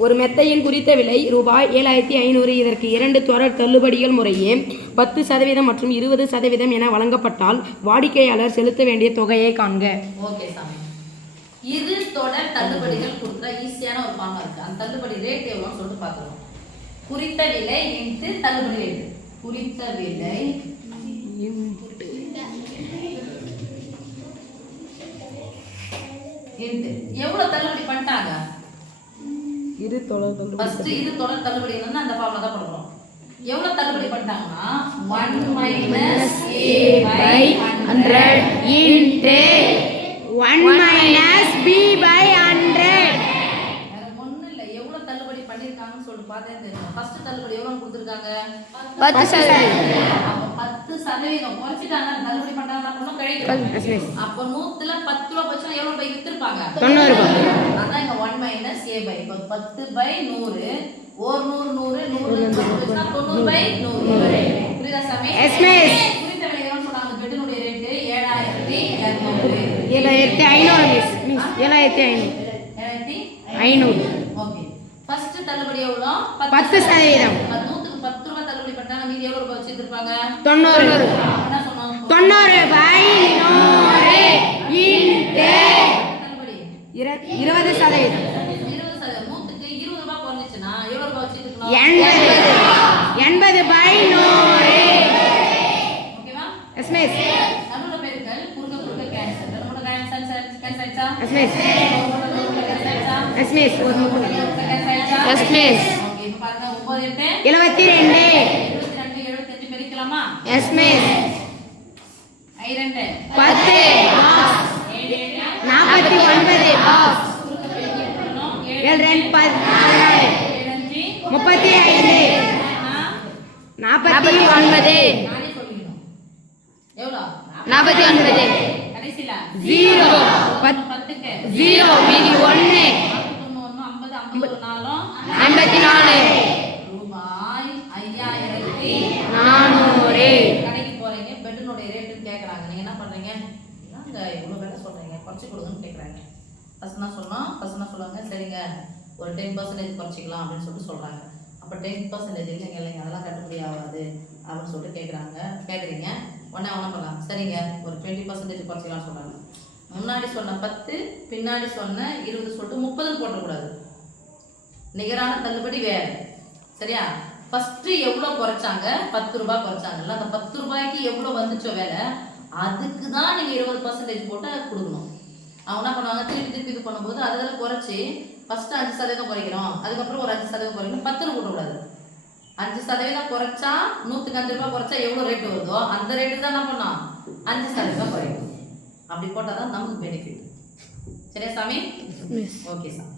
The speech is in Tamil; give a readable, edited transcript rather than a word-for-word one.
ஒரு மெத்தையின் குறித்த விலை ரூபாய் 7500. இதற்கு 2 தொடர் தள்ளுபடிகள் முறையே 10% மற்றும் 20% என வழங்கப்பட்டால் வாடிக்கையாளர் செலுத்த வேண்டிய தொகையை காண்க. ஓகே சாமி, இரு தொடர் தள்ளுபடிகள் கொடுத்தா ஈஸியான ஒரு ஃபார்மா இருக்கு. அந்த தள்ளுபடி ரேட் எவ்வளோன்னு சொல்லிட்டு பார்த்துருவோம். குறித்த விலை இன்ட்டு தள்ளுபடி ரேட். குறித்த விலை எவ்வளவு தள்ளுபடி பண்ணிட்டாங்க? இரு தொடர் தள்ளுபடி. ஃபர்ஸ்ட் இரு தொடர் தள்ளுபடி என்னன்னா அந்த ஃபார்முலா தான் பண்றோம். எவ்வளவு தள்ளுபடி பண்ணிட்டாங்கன்னா 1 minus a by 100 into 1 minus b by 100. வேற ஒண்ணும் இல்ல. எவ்வளவு தள்ளுபடி பண்ணிருக்காங்கன்னு சொல்லிட்டு பார்த்தே தெரியும். ஃபர்ஸ்ட் தள்ளுபடி எவ்வளவு கொடுத்திருக்காங்க? 10%. அப்ப 10% குறைச்சிட்டாங்க. தள்ளுபடி பண்ணாங்க அப்படினா கழிக்கும். அப்ப 100ல 10 ரூபாய் போச்சுனா எவ்வளவு பை வித்துருப்பாங்க? 90 ரூபாய். அதான் இங்க 1 minus a by. இப்ப 10 by 100 ஒரு 100 போச்சுனா 90 by 100. புரியுதா சாமி? Yes miss. குறித்த விலை எவ்வளவு சொன்னாங்க? பெட்டினுடைய ரேட் 7200. 7500 மிஸ். 7500. 7500. ஓகே. ஃபர்ஸ்ட் தள்ளுபடி எவ்வளவு? 10%. 100க்கு 10 ரூபாய் தள்ளுபடி பண்ணா மீதி எவ்வளவு ரூபாய் வச்சிருப்பாங்க? 90. என்ன சொன்னாங்க? 90 by 100 into தள்ளுபடி 20%. 20%. 100க்கு 20 ரூபாய் குறைஞ்சிச்சுனா எவ்வளவு ரூபாய் வச்சிருக்கணும்? 80 by 100. ஓகேவா? Yes miss. நடுவுல பெருக்கல் குறுக்க கேன்சல். நடுவுல கேன்சல் ஆயிச்சா? Yes miss. Yes miss. Yes miss. Okay, இப்ப பாருங்க 9 8 72. 22 75 பெருக்கலாமா? Yes miss. 2 10 49 பாஸ். 7 2 14 35 49. நானே சொல்லிடணும். எவ்வளவு? 49. கடைசில 0 10க்கு 0 மீதி 1 51 50 54 ரூபாய் 5400. கடைக்கு போறீங்க, பெட்டினுடைய ரேட் கேக்குறாங்க. நீங்க என்ன பண்றீங்க? என்னங்க இவ்வளவு வேலை சொல்றீங்க, குறைச்சு கொடுங்கன்னு கேக்குறாங்க. ஃபர்ஸ்ட் என்ன சொல்லுவாங்க? சரிங்க ஒரு 10% குறைச்சிக்கலாம் அப்படின்னு சொல்லிட்டு சொல்றாங்க. அப்ப 10% இல்லைங்க அதெல்லாம் கட்டுப்படி ஆகாது அப்படின்னு சொல்லிட்டு கேக்குறீங்க. உடனே என்ன பண்ணலாம்? சரிங்க ஒரு 20% குறைச்சிக்கலாம் சொல்றாங்க. முன்னாடி சொன்ன 10 பின்னாடி சொன்ன 20 சொல்லிட்டு 30 போட்டக்கூடாது. நிகரான தள்ளுபடி வேற. சரியா? ஃபர்ஸ்ட் எவ்வளவு குறைச்சாங்க? 10 ரூபாய் குறைச்சாங்கல்ல, அந்த 10 ரூபாய்க்கு எவ்வளவு வந்துச்சோ வேலை, அதுக்கு தான் நீங்க 20% போட்டு கொடுக்கணும். அவங்க என்ன பண்ணுவாங்க? திருப்பி இது பண்ணும்போது அதில் குறைச்சி ஃபர்ஸ்ட் 5% குறைக்கிறோம், அதுக்கப்புறம் ஒரு 5% குறைக்கணும். 10 போடக்கூடாது. 5% குறைச்சா 100க்கு 5 ரூபாய் குறைச்சா எவ்வளவு ரேட் வருதோ அந்த ரேட்டு தான் என்ன பண்ணலாம்? 5% குறைக்கும். அப்படி போட்டால் தான் நமக்கு பெனிஃபிட். சரியா சாமி? ஓகே சாமி.